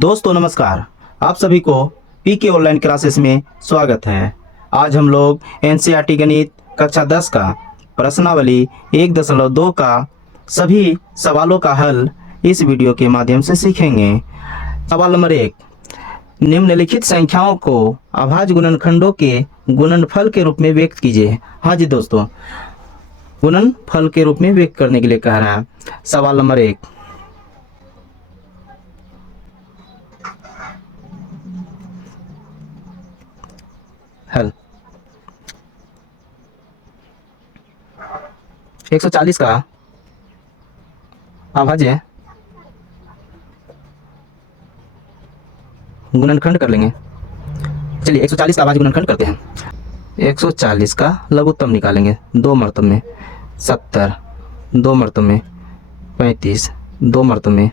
दोस्तों नमस्कार, आप सभी को पीके ऑनलाइन क्लासेस में स्वागत है। आज हम लोग एनसीईआरटी गणित कक्षा 10 का प्रश्नावली 1.2 का सभी सवालों का हल इस वीडियो के माध्यम से सीखेंगे। सवाल नंबर 1, निम्नलिखित संख्याओं को अभाज्य गुणनखंडों के गुणनफल के रूप में व्यक्त कीजिए। हाँ जी दोस्तों, गुणनफल के रूप में व्यक्त करने के लिए कह रहा है। सवाल नंबर 1, हल 140 का अभाज्य गुणनखंड कर लेंगे। चलिए 140 का अभाज्य गुणनखंड करते हैं। 140 का लघुत्तम निकालेंगे। 2 मर्तों में 70, 2 मर्तों में 35, 2 मर्तों में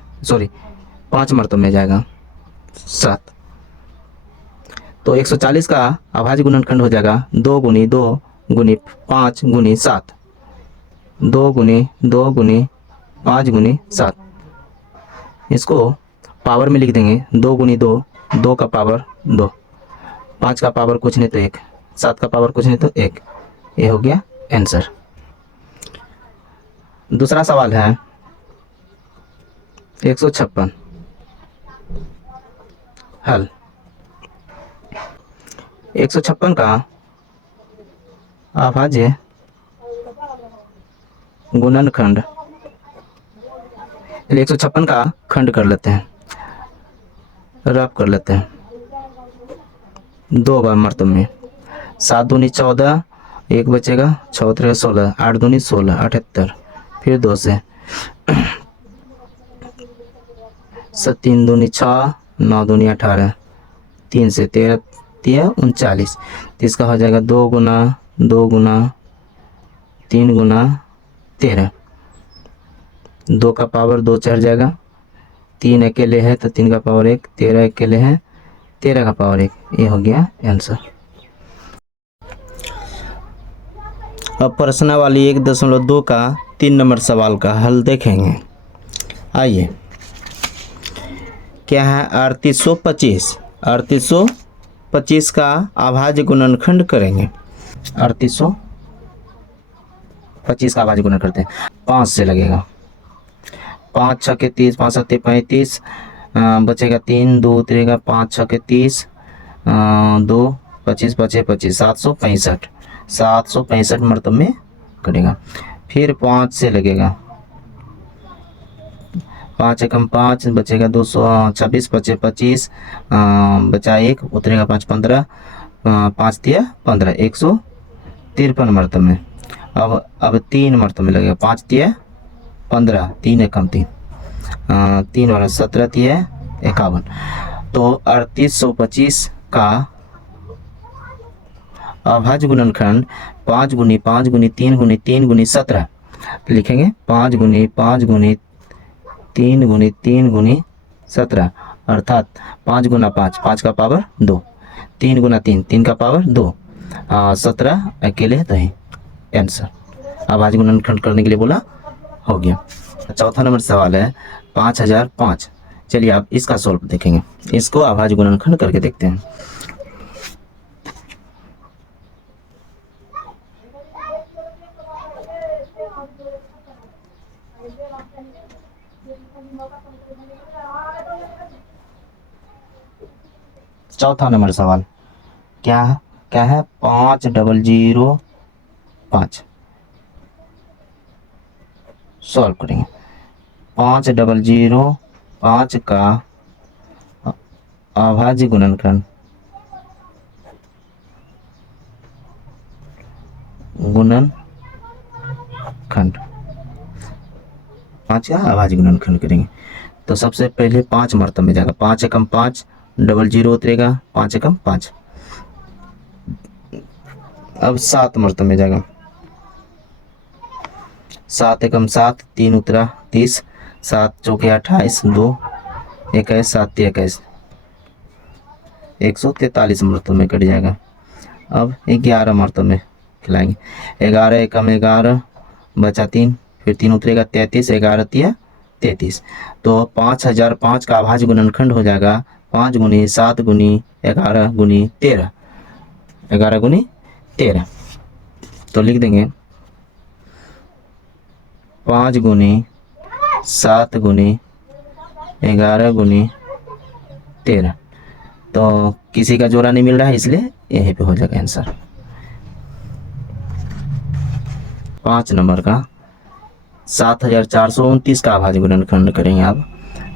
5 मर्तों में जाएगा 7। तो 140 का अभाज्य गुणनखंड हो जाएगा 2 गुनी 2 गुनी 5 गुनी 7, 2 गुनी 2 गुनी 5 गुनी 7। इसको पावर में लिख देंगे। 2 गुनी 2, 2 का पावर 2, 5 का पावर कुछ नहीं तो 1, 7 का पावर कुछ नहीं तो 1। ये हो गया आंसर। दूसरा सवाल है 156, हल 156 का अभाज्य गुणनखंड। 156 का खंड कर लेते हैं, रफ कर लेते हैं। 2 बार मर्तों में 7 दूनी 14, 1 बचेगा 6 3 16, 8 दूनी 16 78, फिर 2 से 3 दूनी 6, 9 दूनी 18, 3 से 13 39। तो इसका हो जाएगा 2 गुना 2 गुना 3 गुना 13। 2 का पावर 2 चढ़ जाएगा, 3 अकेले है तो 3 का पावर 1, 13 अकेले है 13 का पावर 1। ये हो गया आंसर। अब प्रश्नावली 1.2 का 3 नंबर सवाल का हल देखेंगे। आइए, क्या है 3825। 3825 का अभाज्य गुणनखंड करेंगे। 3825 का अभाज्य गुणन करते हैं। 5 से लगेगा। 5 6 के 30, 5 7 35, बचेगा 3, 2 उतरेगा 5 6 के 30, 2 25 बचे 25, 765। 765 मर्तब में कटेगा। फिर 5 से लगेगा। 5 एकम 5, बचेगा 226 बचे 25, बचा 1 उतरेगा 5 15, 5 तिया 15, 153 मर्तब में। अब 3 मर्तब में लगेगा। 5 तिया 15, 3 एकम 3, 3 वाला 17 तिया 51। तो 3825 का अभाज्य गुणनखंड 5 गुनी 5 गुनी 3 गुनी 3 गुनी 17 लिखेंगे। 5 गुनी 5 गुनी 3 गुनी 3 गुनी 17, अर्थात 5 गुना 5, 5 का पावर 2, 3 गुना 3, 3 का पावर 2, 17 अकेले तो है आंसर। अभाज्य गुणनखंड करने के लिए बोला, हो गया। चौथा नंबर सवाल है 5005। चलिए आप इसका सॉल्व देखेंगे। इसको अभाज्य गुणनखंड करके देखते हैं। चौथा नंबर सवाल क्या है 5005। सॉल्व करेंगे। 5005 का अभाज्य गुणनखंड पाँच का अभाज्य गुणनखंड करेंगे। तो सबसे पहले 5 मर्तब में जाएगा। 5 एकम 5, 00 उतरेगा 5 एकम 5। अब 7 मर्तब में जाएगा। 7 एकम 7, 3 उतरा 30, 7 चौके 28, 2 21, 7 21, 143 मर्तब में कट जाएगा। अब 11 मर्तब में खिलाएंगे। 11 एकम 11, बचा 3, फिर 3 उतरेगा 33, 11 तिया 33। तो 5005 का अभाज्य गुणनखंड हो जाएगा 5 गुनी 7 गुनी 11 गुनी 13, 11 गुनी 13। तो लिख देंगे 5 गुनी 7 गुनी 11 गुनी 13। तो किसी का जोड़ा नहीं मिल रहा है, इसलिए यहीं पे हो जाएगा आंसर। 5 नंबर का 7429 का अभाज्य गुणनखंड करेंगे आप।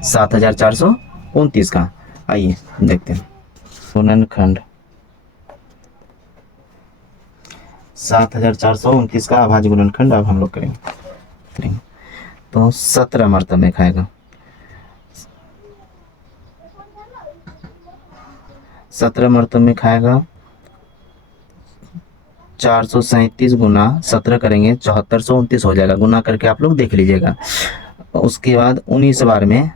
7429 का, आइए देखते हैं गुणनखंड। 7429 का अभाज्य गुणनखंड अब हम लोग करेंगे। तो 17 मरतबे में खाएगा, 17 मरतबे में खाएगा। 437 गुना 17 करेंगे 7429 हो जाएगा, गुना करके आप लोग देख लीजिएगा। उसके बाद 19 बार में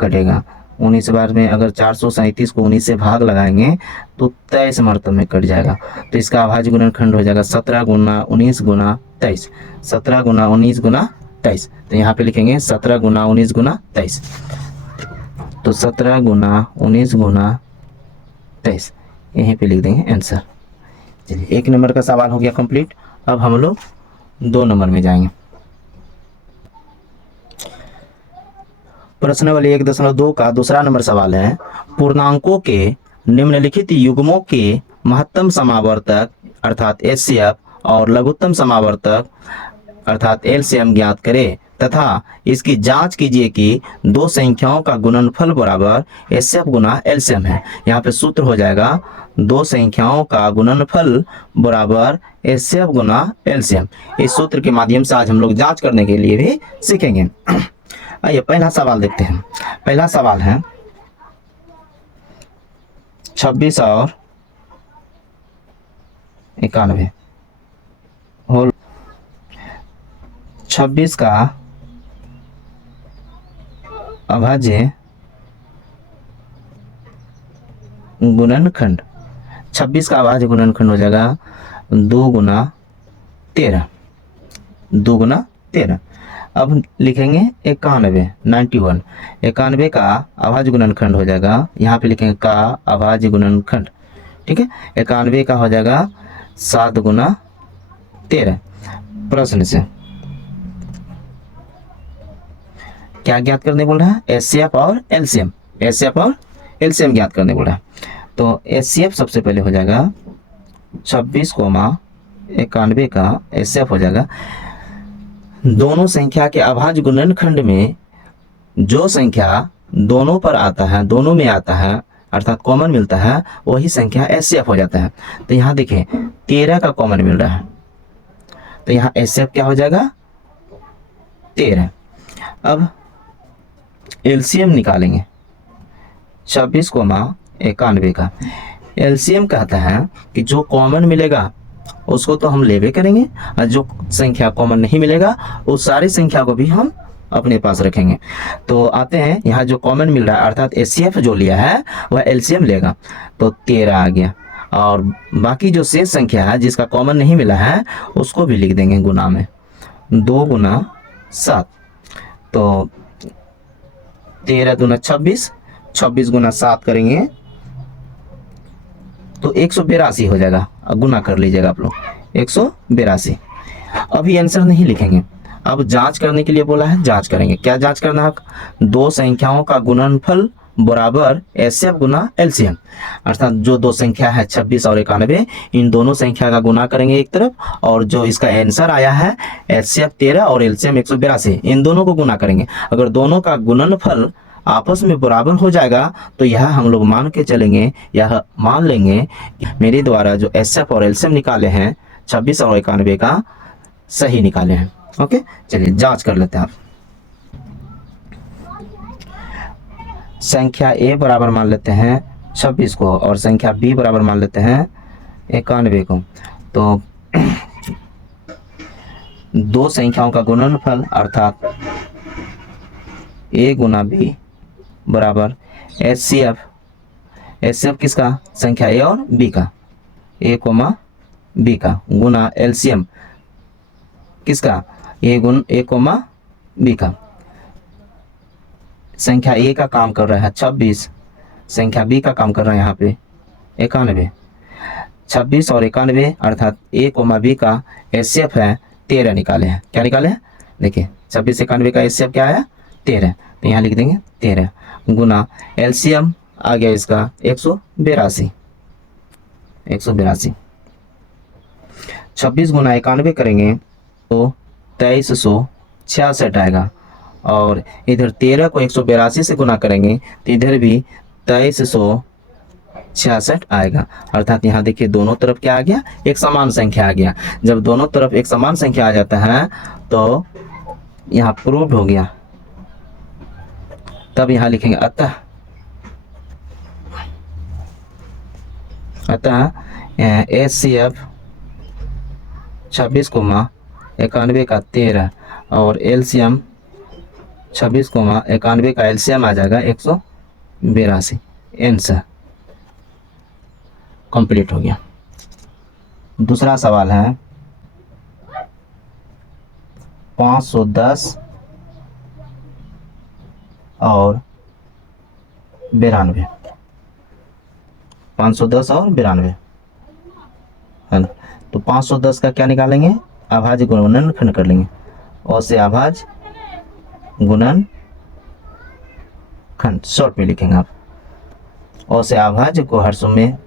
कटेगा। 19 बार में अगर 437 को 19 से भाग लगाएंगे तो 23 मरतबे में कट जाएगा। तो इसका अभाज्य गुणनखंड हो जाएगा 17 गुना 19 गुना 23, 17 गुना 19 गुना 23। तो यहाँ पे लिखेंगे 17 गुना 19 गुना 23। तो 17 गुना 19 गुना 23 यहीं पे लिख देंगे आंसर। चलिए 1 नंबर का सवाल हो गया कंप्लीट। अब हम लोग 2 नंबर में जाएंगे। प्रश्नावली 1.2 का दूसरा नंबर सवाल है, पूर्णांकों के निम्नलिखित युग्मों के महत्तम समावर्तक अर्थात एचसीएफ और लघुत्तम समावर्तक अर्थात एलसीएम ज्ञात करें तथा इसकी जांच कीजिए कि दो संख्याओं का गुणनफल बराबर एचसीएफ गुना एलसीएम है। यहाँ पे सूत्र हो जाएगा दो संख्याओं का गुणनफल बराबर एचसीएफ गुना एलसीएम। इस सूत्र के माध्यम से आज हम लोग जांच करने के लिए भी सीखेंगे। आइए पहला सवाल देखते हैं। पहला सवाल है 26 और 91 होल 26 का अभाज्य गुणनखंड, 26 का अभाज्य गुणनखंड हो जाएगा 2 गुना 13, 2 गुना 13। अब लिखेंगे 91, 91, 91 का अभाज्य गुणनखंड हो जाएगा, यहाँ पे लिखेंगे का अभाज्य गुणनखंड, ठीक है। 91 का हो जाएगा 7 गुना 13। प्रश्न से क्या ज्ञात करने बोल रहा है? एचसीएफ और एलसीएम, एचसीएफ और एलसीएम ज्ञात करने बोल रहा है। तो एचसीएफ सबसे पहले हो जाएगा 26 कोमा 91 का एचसीएफ हो जाएगा। दोनों संख्या के अभाज्य गुणनखंड में जो संख्या दोनों पर आता है, दोनों में आता है अर्थात कॉमन मिलता है, वही संख्या एचसीएफ हो जाता है। तो यहाँ देखें 13 का कॉमन मिल रहा है, तो यहाँ एचसीएफ क्या हो जाएगा 13। अब एलसीएम निकालेंगे 26 कोमा 91 का। एलसीएम कहता है कि जो कॉमन मिलेगा उसको तो हम लेवे करेंगे और जो संख्या कॉमन नहीं मिलेगा उस सारी संख्या को भी हम अपने पास रखेंगे। तो आते हैं यहाँ जो कॉमन मिल रहा है अर्थात एचसीएफ जो लिया है वह एलसीएम लेगा, तो 13 आ गया। और बाकी जो शेष संख्या है जिसका कॉमन नहीं मिला है उसको भी लिख देंगे गुना में, 2 गुना 7। तो 13 दूना 26, 26 गुना 7 करेंगे तो 182 हो जाएगा। गुना कर लीजिएगा आप लोग 182। अभी आंसर नहीं लिखेंगे, अब जांच करने के लिए बोला है, जांच करेंगे। क्या जांच करना है? दो संख्याओं का गुणनफल बराबर एचसीएफ गुना एलसीएम, अर्थात जो दो संख्या है 26 और 91, इन दोनों संख्या का गुना करेंगे एक तरफ, और जो इसका आंसर आया है एचसीएफ 13 और एलसीएम 182, इन दोनों को गुना करेंगे। अगर दोनों का गुणनफल आपस में बराबर हो जाएगा तो यह हम लोग मान के चलेंगे, यह मान लेंगे कि मेरे द्वारा जो एचसीएफ और एलसीएम निकाले हैं 26 और 91 का सही निकाले हैं। ओके, चलिए जांच कर लेते हैं। आप संख्या ए बराबर मान लेते हैं 26 को और संख्या बी बराबर मान लेते हैं 91 को। तो दो संख्याओं का गुणनफल अर्थात ए गुना बी बराबर एचसीएफ, एचसीएफ किसका? संख्या ए और बी का, ए कोमा बी का, गुना एलसीएम किसका? ए गुण ए कोमा बी का। संख्या ए का काम कर रहा है 26, संख्या बी का काम कर रहा है यहाँ पे 91। 26 और 91 अर्थात ए कोमा बी का एचसीएफ है 13 निकाले हैं। क्या निकाले हैं? देखिए 26 91 का एचसीएफ क्या है? 13। तो यहाँ लिख देंगे 13 गुना एलसीएम आ गया इसका 182। 182 26 गुना 91 करेंगे तो 2366 आएगा, और इधर 13 को 182 से गुना करेंगे तो इधर भी 2366 आएगा। अर्थात यहाँ देखिए दोनों तरफ क्या आ गया? एक समान संख्या आ गया। जब दोनों तरफ एक समान संख्या आ जाता है तो यहाँ प्रूव्ड हो गया। तब यहाँ लिखेंगे अतः एचसीएफ 26 कोमा 91 का 13 और एलसीएम 26 कोमा 91 का एलसीएम आ जाएगा 182। आंसर कंप्लीट हो गया। दूसरा सवाल है 510 और 92। 510 और 92 है ना। तो 510 का क्या निकालेंगे? अभाज्य गुणन खंड कर लेंगे। और से अभाज्य गुणन खंड शॉर्ट में लिखेंगे आप। और से अभाज्य को हर्षों में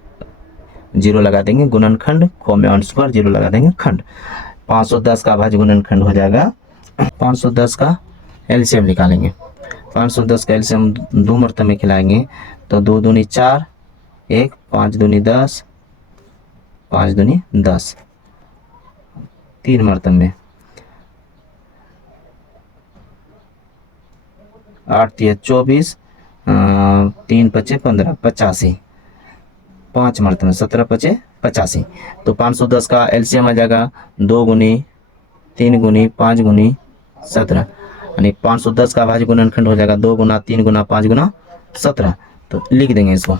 0 लगा देंगे, गुणनखंड को में अंश पर 0 लगा देंगे, खंड। 510 का अभाज्य गुणनखंड हो जाएगा। 510 का एलसीएम निकालेंगे। 510 का एलसीएम 2 मरतबे में खिलाएंगे तो 2 दूनी 4, 1 5 दूनी 10, 5 दूनी 10, 3 मरतबे में 8 3 24, 3 5 15 85, 5 मरतबे 17 5 85। तो 510 का एलसीएम आ जाएगा 2 गुनी 3 गुनी 5 गुनी 17, यानी 510 का अभाज्य गुणनखंड हो जाएगा 2 गुना 3 गुना 5 गुना 17। तो लिख देंगे इसको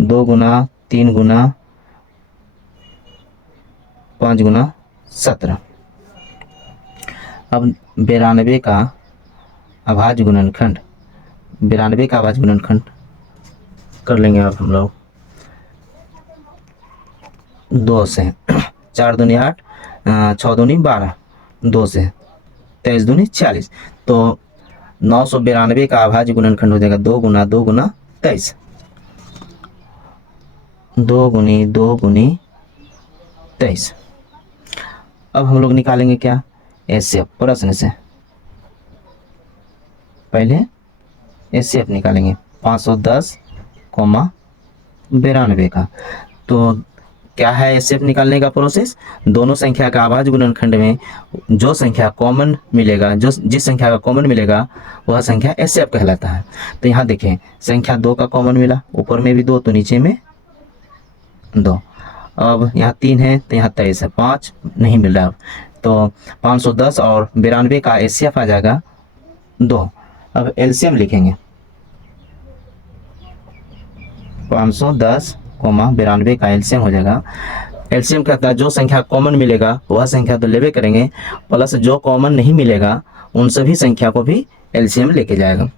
2 गुना 3 गुना 5 गुना 17। अब 92 का अभाज्य गुणनखंड, 92 का अभाज्य गुणनखंड कर लेंगे अब हम लोग 2 से। 4 दूनी 8, 6 दूनी 12, 2 से 23 दूनी 46। तो 992 का अभाज्य गुणनखंड हो जाएगा 2 गुना 23, 2 गुनी 23। अब हम लोग निकालेंगे क्या? एचसीएफ प्रश्न से। पहले एचसीएफ निकालेंगे 510 कोमा 92 का। तो क्या है एचसीएफ निकालने का प्रोसेस? दोनों संख्या का अभाज्य गुणनखंड में जो संख्या कॉमन मिलेगा, जिस संख्या का कॉमन मिलेगा वह संख्या एचसीएफ कहलाता है। तो यहाँ देखें संख्या 2 का कॉमन मिला, ऊपर में भी 2 तो नीचे में 2। अब यहाँ 3 है तो यहाँ 23 है, 5 नहीं मिल रहा अब। तो 510 और 92 का एचसीएफ आ जाएगा 2। अब एलसीएम लिखेंगे 510 कोमा 92 का एलसीएम हो जाएगा। एलसीएम कहता है जो संख्या कॉमन मिलेगा वह संख्या तो लेवे करेंगे, प्लस जो कॉमन नहीं मिलेगा उन सभी संख्या को भी एलसीएम लेके जाएगा।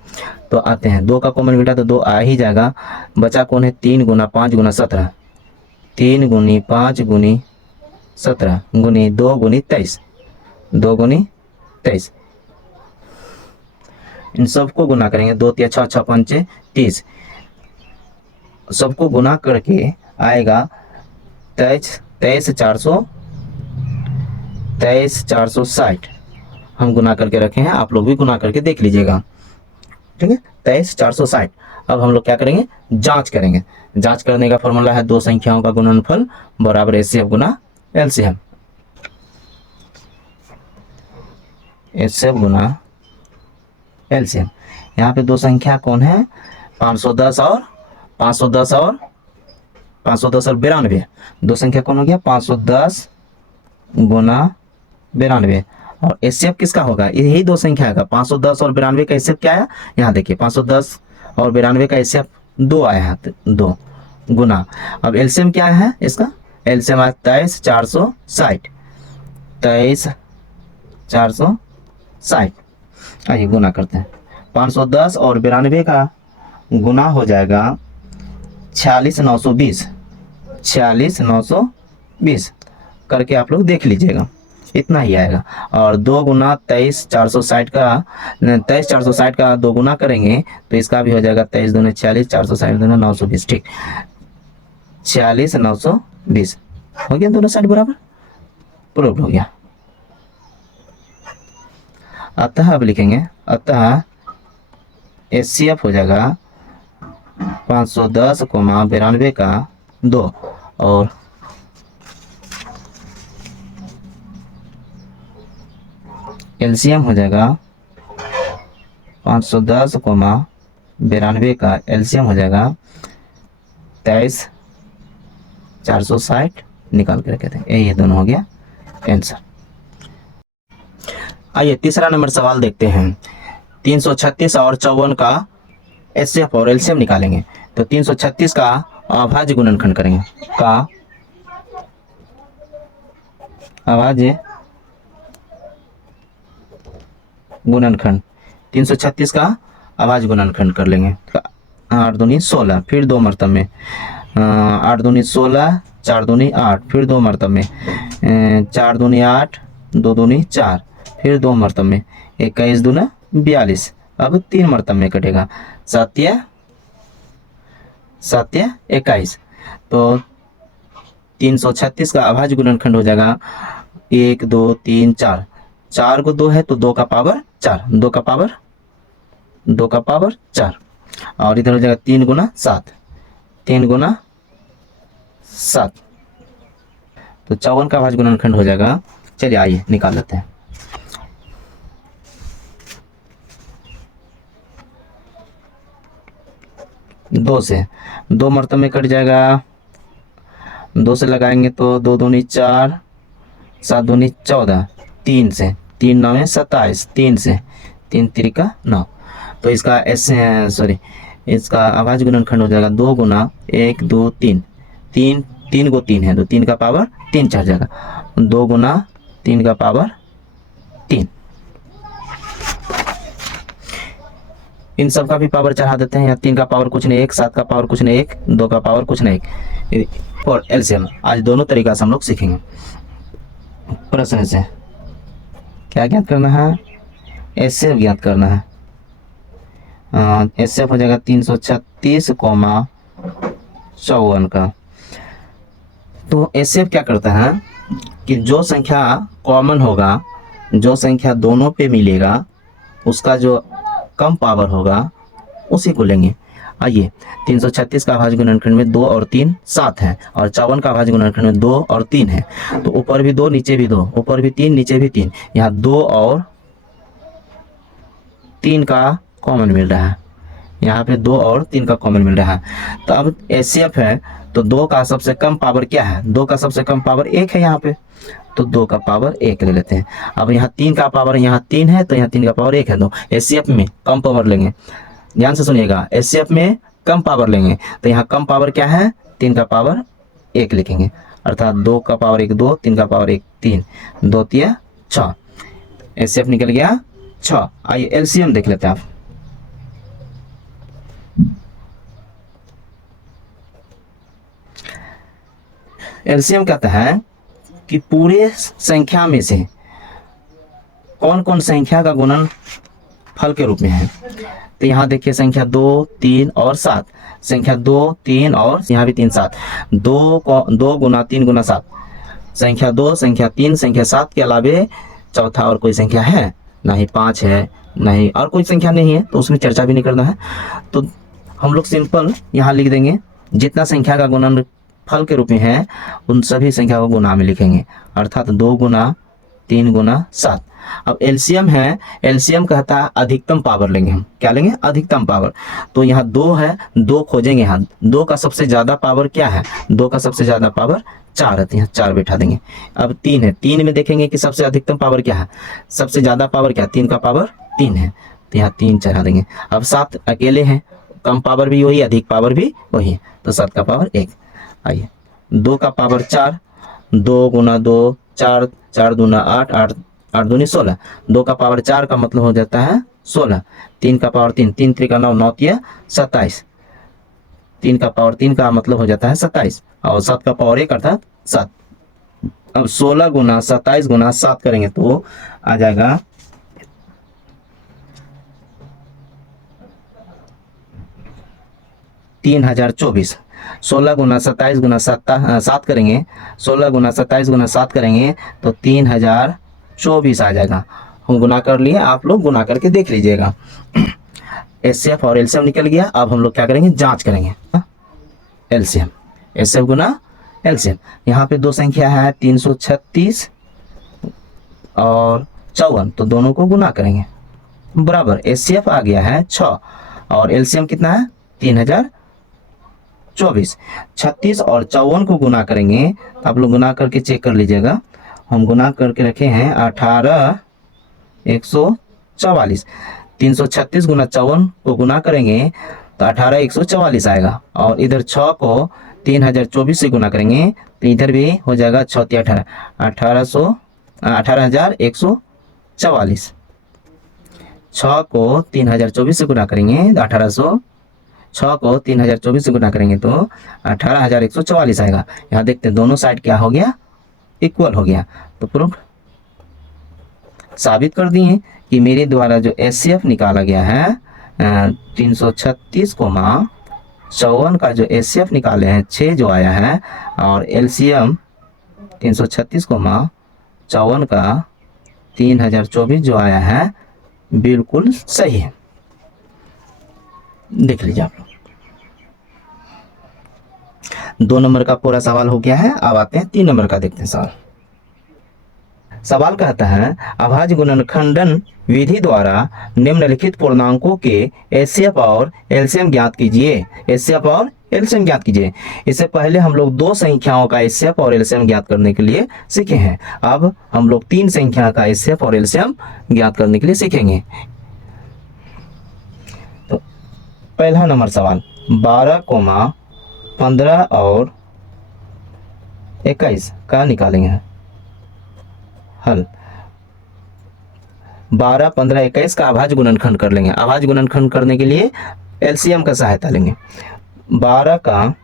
तो आते हैं 2 का कॉमन मिला तो 2 आ ही जाएगा। बचा कौन है? 3 गुना 5 गुना 17, 3 गुनी 5 गुनी 17 गुनी 2 गुनी 23, 2 गुनी 23। इन सबको गुना करेंगे 2 3 6 6 5 30। सबको गुना करके आएगा 23 460। हम गुना करके रखे हैं, आप लोग भी गुना करके देख लीजिएगा। ठीक है, 23 460। अब हम लोग क्या करेंगे? जांच करेंगे। जांच करने का फॉर्मूला है 2 संख्याओं का गुणनफल बराबर एचसीएफ गुना एलसीएम। एचसीएफ गुना एलसीएम। यहाँ पे 2 संख्या कौन है? 510 और 92। 2 संख्या कौन हो गया? 510 गुना 92। और एचसीएफ किसका होगा? यही 2 संख्या का 510 और 92 का एचसीएफ क्या है? यहाँ देखिए 510 और 92 का एचसीएफ 2 आया है, 2 गुना। अब एलसीएम क्या है इसका? एलसीएम है 23 460। आइए गुना करते हैं। 510 और 92 का गुना हो जाएगा 46,920, 46,920 करके आप लोग देख लीजिएगा, इतना ही आएगा। और 2 गुना 23,460 का, 23,460 का 2 गुना करेंगे तो इसका भी हो जाएगा 23 दूनी 46, 460 दूनी 920, ठीक 46,920 हो गया, दोनों साइड बराबर, प्रूव हो गया। अतः अब लिखेंगे, अतः HCF हो जाएगा 510, 92 का 2 और LCM हो जाएगा 510, 92 का LCM हो जाएगा 23,460 निकाल के रखे थे, ये दोनों हो गया आंसर। आइए तीसरा नंबर सवाल देखते हैं। 336 और 54 का HCF और LCM निकालेंगे। तो 336 का अभाज्य गुणनखंड करेंगे, का अभाज्य गुणनखंड, 336 का अभाज्य गुणनखंड कर लेंगे। 8 दूनी 16, फिर 2 मरतब में 8 दूनी 16, 4 दूनी 8, फिर 2 मरतब में 4 दूनी 8, 2 दूनी 4, फिर 2 मरतब में 21 दूना 42, अब 3 मरतब में कटेगा, 7 21। तो 336 का अभाज्य गुणनखंड हो जाएगा 1 2 3 4, 4 को 2 है तो 2 का पावर 4, 2 का पावर 4, और इधर हो जाएगा 3 गुना 7, 3 गुना 7, तो 54 का अभाज्य गुणनखंड हो जाएगा। चलिए आइए निकाल लेते हैं। दो से 2 मरतब में कट जाएगा, 2 से लगाएंगे तो 2 दूनी 4, 7 दूनी 14, 3 से 3 9 में 27, 3 से 3 तिरिका 9, तो इसका इसका अभाज्य गुणनखंड हो जाएगा 2 गुना 1 2 3, 3 को 3 है तो 3 का पावर 3 चढ़ जाएगा, 2 गुना 3 का पावर 3। इन सब का भी पावर चढ़ा देते हैं, या 3 का पावर कुछ नहीं 1, 7 का पावर कुछ नहीं 1, 2 का पावर कुछ नहीं 1, और LCM आज दोनों तरीका से हम लोग सीखेंगे। प्रश्न से क्या ज्ञात करना है, HCF ज्ञात करना है। HCF हो जाएगा 336, 54 का। तो HCF क्या करता है कि जो संख्या कॉमन होगा, जो संख्या दोनों पे मिलेगा, उसका जो कम पावर होगा उसी को लेंगे। आइए 336 का अभाज्य गुणनखंड में 2 और 3 7 है, और 54 का अभाज्य गुणनखंड में 2 और 3 है, तो ऊपर भी 2 नीचे भी 2, ऊपर भी 3 नीचे भी 3, यहाँ 2 और 3 का कॉमन मिल रहा है, यहाँ पे 2 और 3 का कॉमन मिल रहा है। तो अब HCF है तो 2 का सबसे कम पावर क्या है, 2 का सबसे कम पावर 1 है यहाँ पे, तो 2 का पावर 1 ले लेते हैं। अब यहाँ 3 का पावर, यहाँ 3 है तो यहाँ 3 का पावर 1 है, तो HCF में कम पावर लेंगे, ध्यान से सुनिएगा, HCF में कम पावर लेंगे, तो यहाँ कम पावर क्या है, 3 का पावर 1 लिखेंगे, अर्थात 2 का पावर 1 2, 3 का पावर 1 3, 2 3 6, HCF निकल गया 6। आइए LCM देख लेते हैं आप। LCM कहता है कि पूरे संख्या में से कौन कौन संख्या का गुणन फल के रूप में है। तो यहाँ देखिए संख्या 2 3 और 7, संख्या 2 3 और यहाँ भी 3 7, 2 गुना 3 गुना 7, संख्या 2 संख्या 3 संख्या 7 के अलावे चौथा और कोई संख्या है नहीं, 5 है नहीं, और कोई संख्या नहीं है तो उसमें चर्चा भी नहीं करना है। तो हम लोग सिंपल यहाँ लिख देंगे, जितना संख्या का गुणन फल के रूप में है उन सभी संख्या को गुना में लिखेंगे, अर्थात 2 गुना 3 गुना 7। अब LCM है, LCM कहता है अधिकतम पावर लेंगे, हम क्या लेंगे, अधिकतम पावर। तो यहाँ 2 है, 2 खोजेंगे, यहाँ 2 का सबसे ज्यादा पावर क्या है, 2 का सबसे ज्यादा पावर 4 है, तो यहाँ 4 बैठा देंगे। अब 3 है, 3 में देखेंगे कि सबसे अधिकतम पावर क्या है, सबसे ज्यादा पावर क्या है, 3 का पावर 3 है, तो यहाँ 3 चढ़ा देंगे। अब 7 अकेले हैं, कम पावर भी वही, अधिक पावर भी वही, तो 7 का पावर 1। आइए 2 का पावर 4, 2 गुना 2 4, 4 दूना 8, 8 8 दूनी 16, 2 का पावर 4 का मतलब हो जाता है 16, 3 का पावर 3, 3 3 का 9, 9 3 27, 3 का पावर 3 का मतलब हो जाता है 27 और 7 का पावर 1 अर्थात 7। अब 16 गुना 27 गुना 7 करेंगे तो आ जाएगा 3024। 16 गुना 27 गुना 7 करेंगे, 16 गुना 27 गुना 7 करेंगे तो 3024 आ जाएगा। हम गुना कर लिए, आप लोग गुना करके देख लीजिएगा। एचसीएफ और एलसीएम निकल गया। अब हम लोग क्या करेंगे, जांच करेंगे एलसीएम, एचसीएफ गुना एलसीएम। यहाँ पे दो संख्या है 336 और 54, तो दोनों को गुना करेंगे बराबर। एचसीएफ आ गया है 6 और एलसीएम कितना है 3024। 36 और 54 को गुना करेंगे, आप लोग गुना करके चेक कर लीजिएगा। हम गुना करके रखे हैं 18 144। 336 गुना 54 को गुना करेंगे तो 18 144 आएगा और इधर 6 को 3024 से गुना करेंगे तो इधर भी हो जाएगा 6 18 18144। 6 को 3024 से गुना करेंगे 1800, 6 को 3024 से गुना करेंगे तो 18144 आएगा। यहाँ देखते हैं दोनों साइड क्या हो गया, इक्वल हो गया। तो प्रूफ साबित कर दिए कि मेरे द्वारा जो एचसीएफ निकाला गया है 336,54 का जो एचसीएफ निकाले हैं 6 जो आया है और एलसीएम 336,54 का 3024 जो आया है बिल्कुल सही है। देख लीजिए आप लोग। 2 नंबर का पूरा सवाल हो गया है। अब आते हैं 3 नंबर का, देखते हैं सवाल। सवाल कहता है अभाज्य गुणनखंडन विधि द्वारा निम्नलिखित पूर्णांकों के एचसीएफ और एलसीएम ज्ञात कीजिए। एचसीएफ और एलसीएम ज्ञात कीजिए। इससे पहले हम लोग 2 संख्याओं का एचसीएफ और एलसीएम ज्ञात करने के लिए सीखे हैं। अब हम लोग 3 संख्या का एचसीएफ और एलसीएम ज्ञात करने के लिए सीखेंगे। तो पहला नंबर सवाल 12, 15 और 21 का निकालेंगे हल। 12, 15, 21 का अभाज्य गुणनखंड कर लेंगे। अभाज्य गुणनखंड करने के लिए एलसीएम का सहायता लेंगे। 12 का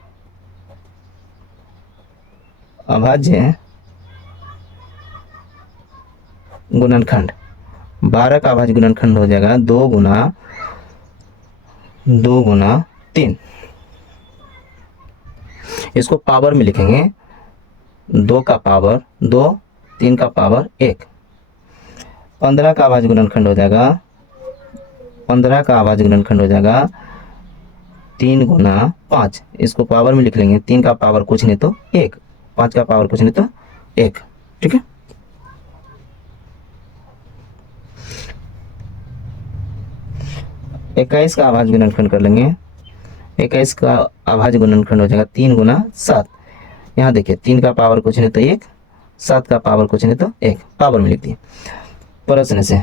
अभाज्य गुणनखंड, 12 का अभाज्य गुणनखंड हो जाएगा 2 गुना 3। इसको पावर में लिखेंगे, 2 का पावर 2, 3 का पावर 1। 15 का अभाज्य गुणनखंड हो जाएगा, 15 का अभाज्य गुणनखंड हो जाएगा 3 गुना 5। इसको पावर में लिख लेंगे, 3 का पावर कुछ नहीं तो 1, 5 का पावर कुछ नहीं तो 1। ठीक है। इक्कीस का अभाज्य गुणनखंड कर लेंगे। 21 का अभाज्य गुणनखंड हो जाएगा 3 गुना 7। यहाँ देखिए 3 का पावर कुछ नहीं तो 1, 7 का पावर कुछ नहीं तो 1, पावर में लिख दिए। प्रश्न से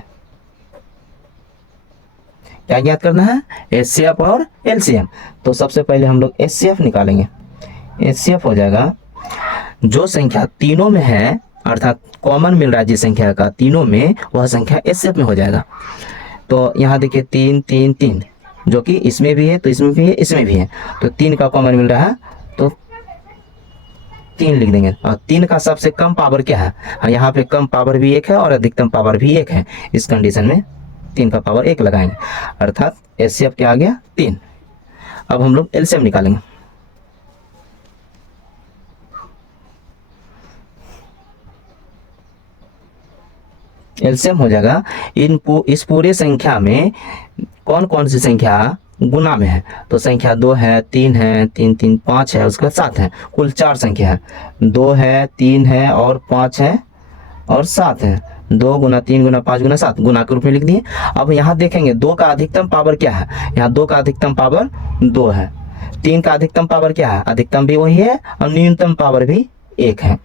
क्या ज्ञात करना है, एचसीएफ और एलसीएम। तो सबसे पहले हम लोग एचसीएफ निकालेंगे। एचसीएफ हो जाएगा जो संख्या तीनों में है, अर्थात कॉमन मिल रहा है जिस संख्या का तीनों में, वह संख्या एचसीएफ में हो जाएगा। तो यहाँ देखिए 3 3 3, जो कि इसमें भी है तो इसमें भी है, इसमें भी है, तो 3 का कॉमन मिल रहा है तो 3 लिख देंगे। और 3 का सबसे कम पावर क्या है, यहाँ पे कम पावर भी 1 है और अधिकतम पावर भी 1 है। इस कंडीशन में 3 का पावर 1 लगाएंगे, अर्थात एचसीएफ क्या आ गया 3। अब हम लोग एलसीएम निकालेंगे। एलसीएम हो जाएगा इस पूरे संख्या में कौन कौन सी संख्या गुना में है। तो संख्या 2 है, 3 है, 3 3 5 है, उसका 7 है, कुल 4 संख्या है। 2 है, 3 है और 5 है और 7 है। 2 गुना 3 गुना 5 गुना 7 गुना के रूप में लिख दिए। अब यहाँ देखेंगे 2 का अधिकतम पावर क्या है, यहाँ 2 का अधिकतम पावर 2 है। 3 का अधिकतम पावर क्या है, अधिकतम भी वही है और न्यूनतम पावर भी 1 है।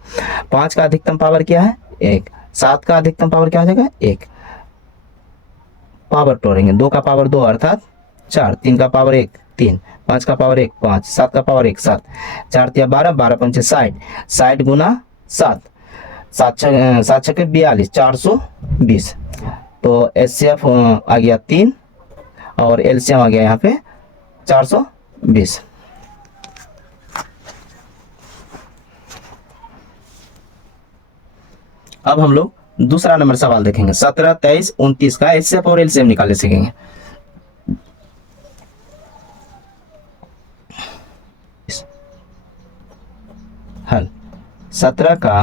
5 का अधिकतम पावर क्या है 1। 7 का अधिकतम पावर क्या हो जाएगा 1। पावर तोड़ेंगे, 2 का पावर 2 अर्थात 4, 3 का पावर 1 3, 5 का पावर 1 5, 7 का पावर 1 7, 4 तिया 12, 12 पंचे 60, 60 गुना 7, 7 छके 42, 420। तो एचसीएफ आ गया 3 और एलसीएम आ गया यहाँ पे 420। अब हम लोग दूसरा नंबर सवाल देखेंगे। 17, 23, 29 का एचसीएफ और एलसीएम निकालने सीखेंगे। हल 17 का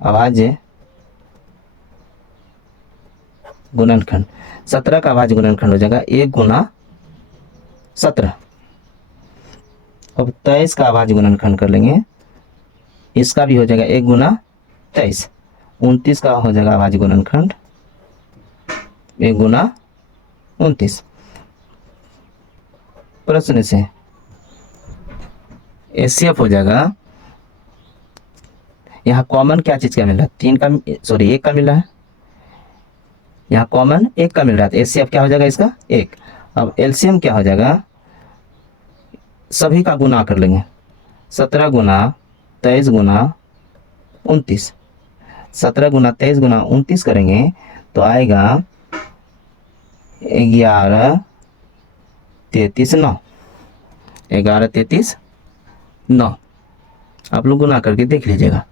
अभाज्य गुणनखंड, 17 का अभाज्य गुणनखंड हो जाएगा 1 गुना 17। अब 23 का अभाज्य गुणनखंड कर लेंगे, इसका भी हो जाएगा 1 गुना 23। 29 का हो जाएगा अभाज्य गुणनखंड 1 गुना 29। प्रश्न से एचसीएफ हो जाएगा, यहाँ कॉमन क्या चीज का मिल रहा है, 3 का, सॉरी 1 का मिल रहा है, यहाँ कॉमन 1 का मिल रहा है, तो एचसीएफ क्या हो जाएगा इसका 1। अब एलसीएम क्या हो जाएगा, सभी का गुना कर लेंगे, 17 गुना 23 गुना 29। 17 गुना 23 गुना 29 करेंगे तो आएगा 11 33 9। 11 33 9। आप लोग गुना करके देख लीजिएगा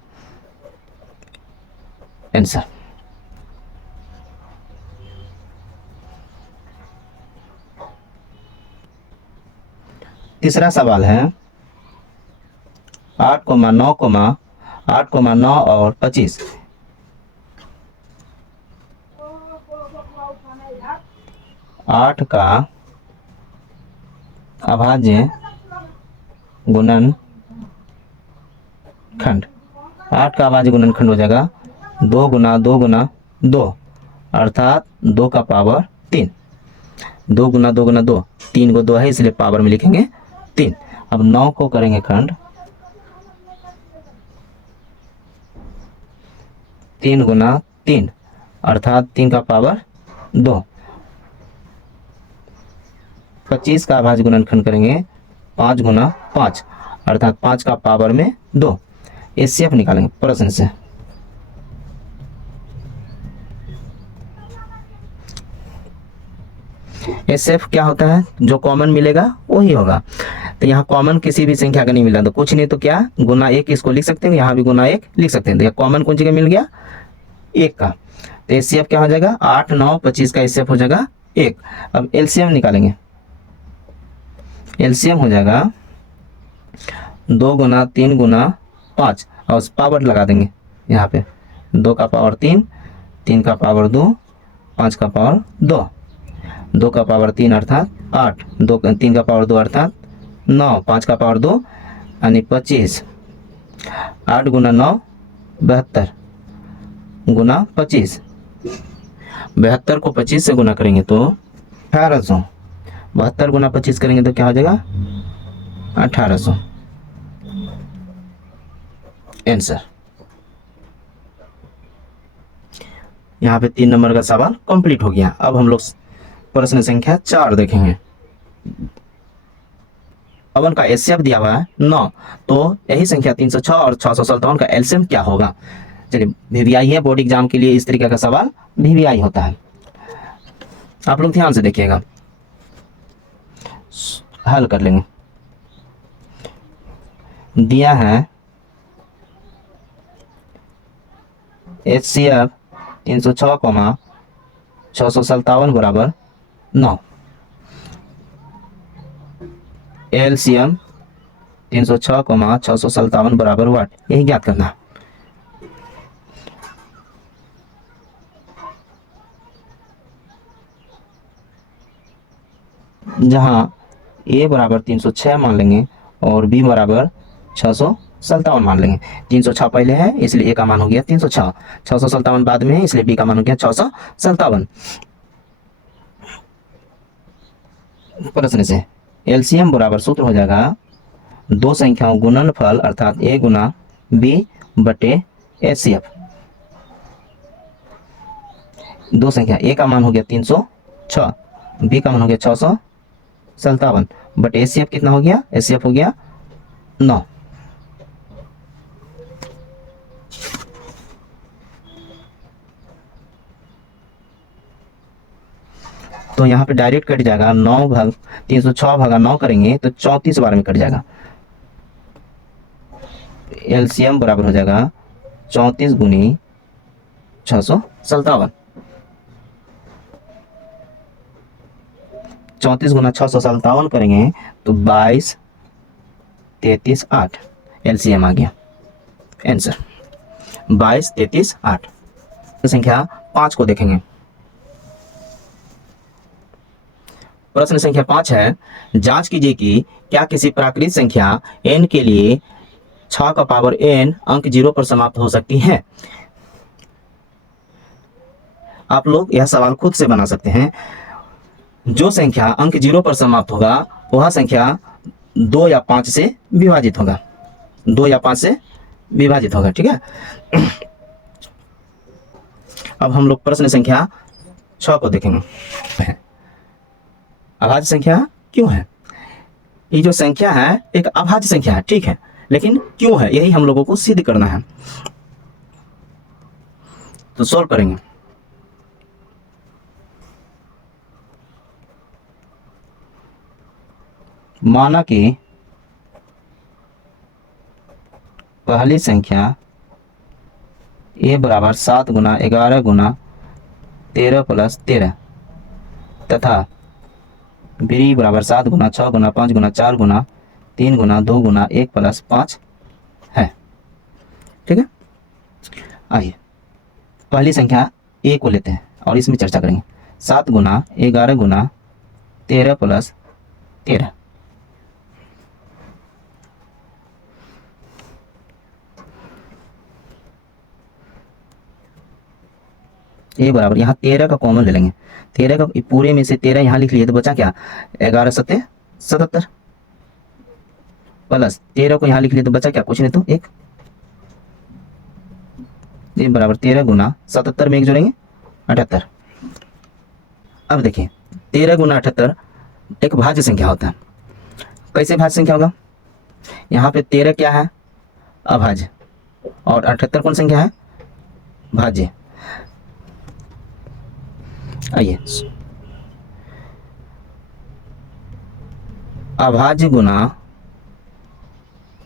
आंसर। तीसरा सवाल है 8, 9, 8, 9 और 25। 8 का अभाज्य गुणनखंड, 8 का अभाज्य गुणनखंड हो जाएगा 2 गुना 2 गुना 2, अर्थात 2 का पावर 3। 2 गुना 2 गुना 2, 3 को 2 है इसलिए पावर में लिखेंगे 3। अब 9 को करेंगे खंड, 3 गुना 3, अर्थात 3 का पावर 2। 25 का अभाज्य गुणनखंड करेंगे 5 गुना 5, अर्थात 5 का पावर में 2। एचसीएफ निकालेंगे प्रश्न से। एचसीएफ क्या होता है, जो कॉमन मिलेगा वही होगा। तो यहाँ कॉमन किसी भी संख्या का नहीं मिला तो कुछ नहीं, तो क्या गुना 1 इसको लिख सकते हैं, यहाँ भी गुना 1 लिख सकते हैं। तो कॉमन कौन जगह मिल गया 1 का, तो एचसीएफ क्या हो जाएगा 8, 9, 25 का एचसीएफ हो जाएगा 1। अब एलसीएम निकालेंगे, एलसीएम हो जाएगा 2 गुना 3 गुना 5 और पावर लगा देंगे यहाँ पे, 2 का पावर 3, 3 का पावर 2, 5 का पावर 2, 2 का पावर 3 अर्थात 8, 2 3 का पावर 2 अर्थात 9, 5 का पावर 2 यानी 25। 8 गुना 9 72 गुना 25, 72 को 25 से गुना करेंगे तो 1800। 72 गुना 25 करेंगे तो क्या हो जाएगा 1800 आंसर। यहाँ पे 3 नंबर का सवाल कंप्लीट हो गया। अब हम लोग प्रश्न संख्या 4 देखेंगे। 52 का एचसीएफ दिया हुआ है 9, तो यही संख्या 306 और 657 का एलसीएम क्या होगा। चलिए वीवीआई है, बोर्ड एग्जाम के लिए इस तरीके का सवाल वीवीआई होता है। आप लोग ध्यान से देखिएगा, हल कर लेंगे। दिया है एचसीएफ 306, 657 बराबर 9, एलसीएम 306, 657 बराबर 8, यही ज्ञात करना। जहां ए बराबर 306 मान लेंगे और बी बराबर 657 मान लेंगे। 306 पहले है इसलिए ए का मान हो गया 306, 657 बाद में है इसलिए बी का मान हो गया 657। प्रश्न से एलसीएम बराबर सूत्र हो जाएगा 2 संख्याओं गुणनफल अर्थात ए गुना बी बटे एचसीएफ। 2 संख्या, ए का मान हो गया 306, बी का मान हो गया 657 बटे एचसीएफ कितना हो गया, एचसीएफ हो गया 9। तो यहाँ पे डायरेक्ट कट जाएगा, 9 भाग 306 भागा 9 करेंगे तो 34 बार में कट जाएगा। एलसीएम बराबर हो जाएगा 34 गुनी 657। 34 गुना 657 करेंगे तो 22 33 8 एलसीएम आ गया आंसर 22 33 8। संख्या 5 को देखेंगे। प्रश्न संख्या 5 है, जांच कीजिए कि क्या किसी प्राकृतिक संख्या n के लिए 6 का पावर n अंक 0 पर समाप्त हो सकती है। आप लोग यह सवाल खुद से बना सकते हैं। जो संख्या अंक 0 पर समाप्त होगा वह संख्या 2 या 5 से विभाजित होगा, 2 या 5 से विभाजित होगा। ठीक है, अब हम लोग प्रश्न संख्या 6 को देखेंगे। अभाज्य संख्या क्यों है? ये जो संख्या है एक अभाज्य संख्या है, ठीक है, लेकिन क्यों है यही हम लोगों को सिद्ध करना है। तो सॉल्व करेंगे। माना कि पहली संख्या a बराबर 7 गुना 11 गुना 13 प्लस 13 तथा b बराबर 7 गुना 6 गुना 5 गुना 4 गुना 3 गुना 2 गुना 1 प्लस 5 है। ठीक है, आइए पहली संख्या a को लेते हैं और इसमें चर्चा करेंगे। 7 गुना 11 गुना 13 प्लस 13। ए बराबर यहाँ 13 का कॉमन ले लेंगे। 13 का पूरे में से 13 यहाँ लिख लिए तो बचा क्या, 11 सत्ते 77 प्लस 13 को यहाँ लिख लिए तो बचा क्या, कुछ नहीं तो 1। ए बराबर 13 गुना 77 में 1 जोड़ेंगे 78। अब देखिए 13 गुना 78 एक भाज्य संख्या होता है। कैसे भाज्य संख्या होगा? यहाँ पे 13 क्या है, अभाज्य, और 78 कौन संख्या है, भाज्य। आइए अभाज्य गुना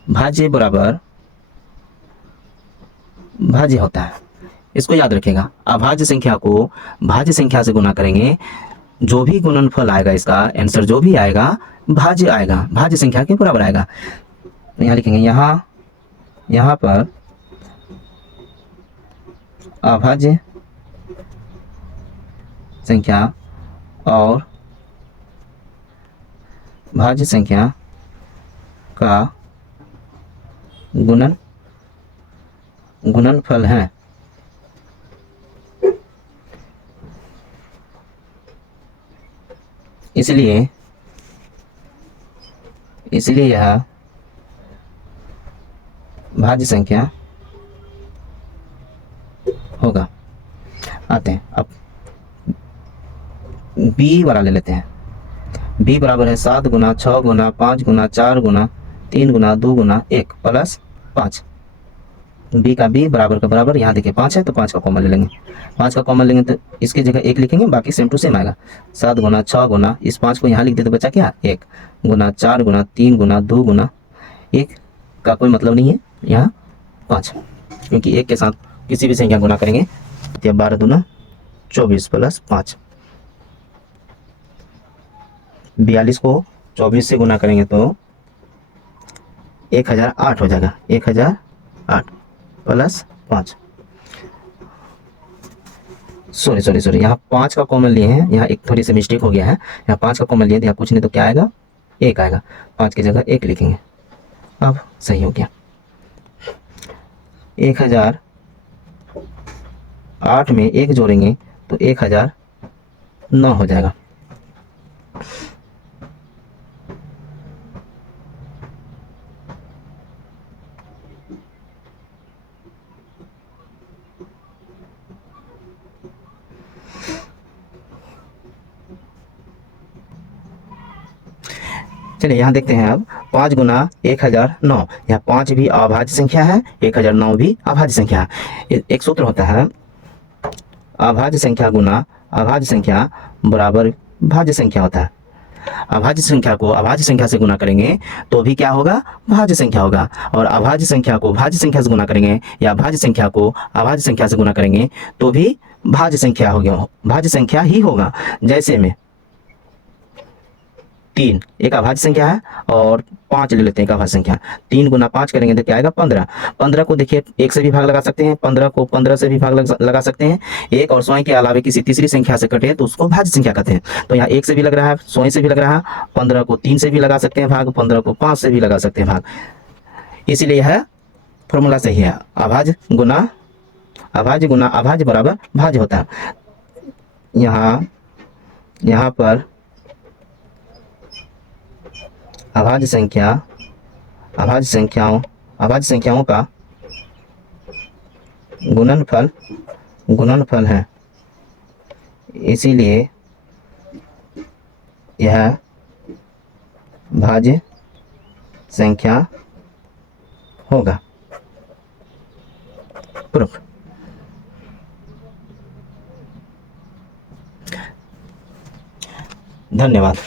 भाज्य बराबर भाज्य होता है। इसको याद रखिएगा, अभाज्य संख्या को भाज्य संख्या से गुना करेंगे, जो भी गुणनफल आएगा इसका आंसर जो भी आएगा भाज्य आएगा, भाज्य संख्या के बराबर आएगा। तो यहाँ लिखेंगे, यहाँ पर अभाज्य संख्या और भाज्य संख्या का गुणनफल है। इसलिए यह भाज्य संख्या होगा। आते हैं अब b वाला ले लेते हैं। b बराबर है 7 गुना 6 गुना 5 गुना 4 गुना 3 गुना 2 गुना 1 प्लस 5। b का b बराबर का बराबर, यहाँ देखिए 5 है तो 5 का कॉमन ले लेंगे। 5 का कॉमन लेंगे तो इसकी जगह 1 लिखेंगे, बाकी सेम टू सेम आएगा। 7 गुना 6 गुना इस 5 को यहाँ लिख दे तो बचा क्या, 1 गुना 4 गुना 3 गुना 2 गुना 1 का कोई मतलब नहीं है यहाँ 5, क्योंकि 1 के साथ किसी भी संख्या गुना करेंगे तो 12 दूना 24 प्लस 5। 42 को 24 से गुना करेंगे तो 1008 हो जाएगा, 1008 प्लस 5। सॉरी यहाँ 5 का कॉमन लिए हैं, यहाँ एक थोड़ी सी मिस्टेक हो गया है। यहाँ 5 का कॉमन लिए तो यहाँ कुछ नहीं तो क्या आएगा, 1 आएगा। 5 की जगह 1 लिखेंगे, अब सही हो गया। 1008 में 1 जोड़ेंगे तो 1009 हो जाएगा। चलिए यहाँ देखते हैं अब 5 गुना 1009। यहाँ 5 भी अभाज्य संख्या है, 1009 भी अभाज्य संख्या है। एक सूत्र होता है, अभाज्य संख्या गुना अभाज्य संख्या बराबर भाज्य संख्या होता है। अभाज्य संख्या को अभाज्य संख्या से गुना करेंगे तो भी क्या होगा, भाज्य संख्या होगा। और अभाज्य संख्या को भाज्य संख्या से गुना करेंगे या भाज्य संख्या को अभाज्य संख्या से गुना करेंगे तो भी भाज्य संख्या होगी, भाज्य संख्या ही होगा। जैसे में 3 एक अभाज्य संख्या है और 5 ले लेते हैं एक अभाज्य संख्या। 3 गुना 5 करेंगे तो क्या आएगा 15। 15 को देखिए 1 से भी भाग लगा सकते हैं, 15 को 15 से भी भाग लगा सकते हैं। एक और स्वयं के अलावे किसी तीसरी संख्या से कटे तो उसको भाज्य संख्या कहते हैं। तो यहाँ 1 से भी लग रहा है, स्वयं से भी लग रहा है, 15 को 3 से भी लगा सकते हैं भाग, 15 को 5 से भी लगा सकते हैं भाग। इसीलिए यह फॉर्मूला सही है, अभाज्य गुना अभाज्य बराबर भाज्य होता है। यहाँ पर अभाज्य संख्याओं का गुणनफल है, इसीलिए यह भाज्य संख्या होगा। प्रूफ। धन्यवाद।